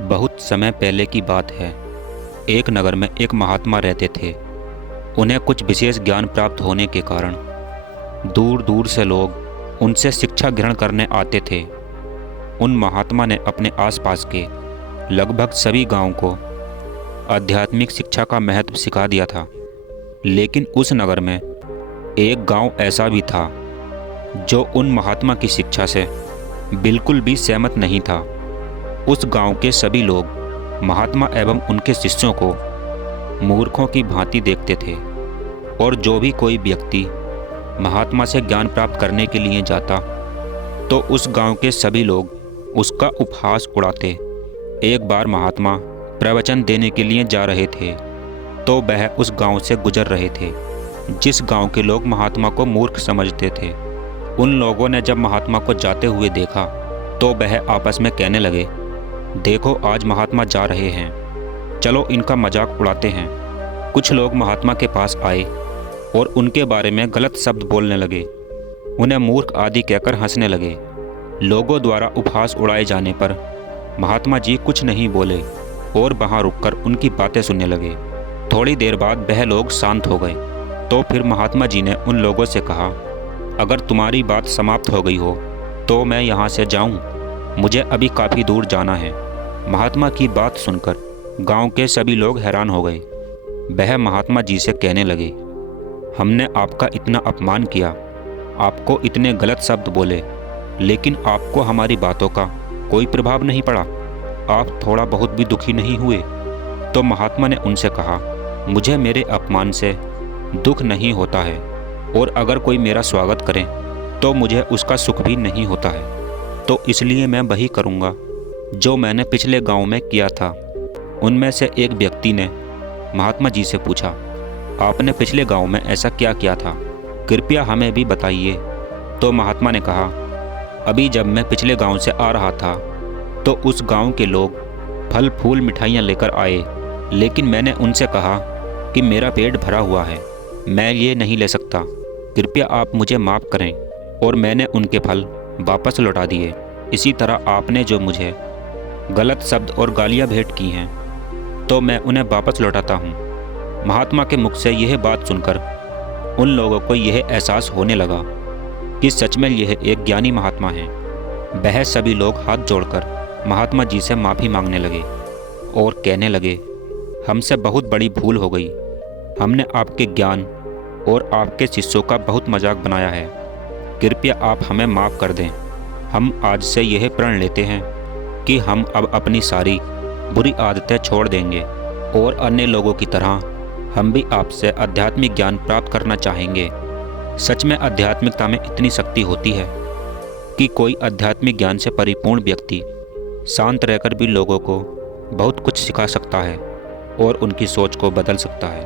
बहुत समय पहले की बात है। एक नगर में एक महात्मा रहते थे। उन्हें कुछ विशेष ज्ञान प्राप्त होने के कारण दूर दूर से लोग उनसे शिक्षा ग्रहण करने आते थे। उन महात्मा ने अपने आसपास के लगभग सभी गांवों को आध्यात्मिक शिक्षा का महत्व सिखा दिया था। लेकिन उस नगर में एक गांव ऐसा भी था जो उन महात्मा की शिक्षा से बिल्कुल भी सहमत नहीं था। उस गांव के सभी लोग महात्मा एवं उनके शिष्यों को मूर्खों की भांति देखते थे और जो भी कोई व्यक्ति महात्मा से ज्ञान प्राप्त करने के लिए जाता तो उस गांव के सभी लोग उसका उपहास उड़ाते। एक बार महात्मा प्रवचन देने के लिए जा रहे थे तो वह उस गांव से गुजर रहे थे जिस गांव के लोग महात्मा को मूर्ख समझते थे। उन लोगों ने जब महात्मा को जाते हुए देखा तो वह आपस में कहने लगे, देखो आज महात्मा जा रहे हैं, चलो इनका मजाक उड़ाते हैं। कुछ लोग महात्मा के पास आए और उनके बारे में गलत शब्द बोलने लगे, उन्हें मूर्ख आदि कहकर हंसने लगे। लोगों द्वारा उपहास उड़ाए जाने पर महात्मा जी कुछ नहीं बोले और वहां रुककर उनकी बातें सुनने लगे। थोड़ी देर बाद वह लोग शांत हो गए तो फिर महात्मा जी ने उन लोगों से कहा, अगर तुम्हारी बात समाप्त हो गई हो तो मैं यहाँ से जाऊँ, मुझे अभी काफ़ी दूर जाना है। महात्मा की बात सुनकर गांव के सभी लोग हैरान हो गए। वह महात्मा जी से कहने लगे, हमने आपका इतना अपमान किया, आपको इतने गलत शब्द बोले, लेकिन आपको हमारी बातों का कोई प्रभाव नहीं पड़ा, आप थोड़ा बहुत भी दुखी नहीं हुए। तो महात्मा ने उनसे कहा, मुझे मेरे अपमान से दुख नहीं होता है और अगर कोई मेरा स्वागत करे तो मुझे उसका सुख भी नहीं होता है। तो इसलिए मैं वही करूँगा जो मैंने पिछले गांव में किया था। उनमें से एक व्यक्ति ने महात्मा जी से पूछा, आपने पिछले गांव में ऐसा क्या किया था, कृपया हमें भी बताइए। तो महात्मा ने कहा, अभी जब मैं पिछले गांव से आ रहा था तो उस गांव के लोग फल फूल मिठाइयाँ लेकर आए, लेकिन मैंने उनसे कहा कि मेरा पेट भरा हुआ है, मैं ये नहीं ले सकता, कृपया आप मुझे माफ़ करें, और मैंने उनके फल वापस लौटा दिए। इसी तरह आपने जो मुझे गलत शब्द और गालियाँ भेंट की हैं तो मैं उन्हें वापस लौटाता हूँ। महात्मा के मुख से यह बात सुनकर उन लोगों को यह एहसास होने लगा कि सच में यह एक ज्ञानी महात्मा है। वह सभी लोग हाथ जोड़कर महात्मा जी से माफ़ी मांगने लगे और कहने लगे, हमसे बहुत बड़ी भूल हो गई, हमने आपके ज्ञान और आपके शिष्यों का बहुत मजाक बनाया है, कृपया आप हमें माफ़ कर दें। हम आज से यह प्रण लेते हैं कि हम अब अपनी सारी बुरी आदतें छोड़ देंगे और अन्य लोगों की तरह हम भी आपसे आध्यात्मिक ज्ञान प्राप्त करना चाहेंगे। सच में आध्यात्मिकता में इतनी शक्ति होती है कि कोई आध्यात्मिक ज्ञान से परिपूर्ण व्यक्ति शांत रहकर भी लोगों को बहुत कुछ सिखा सकता है और उनकी सोच को बदल सकता है।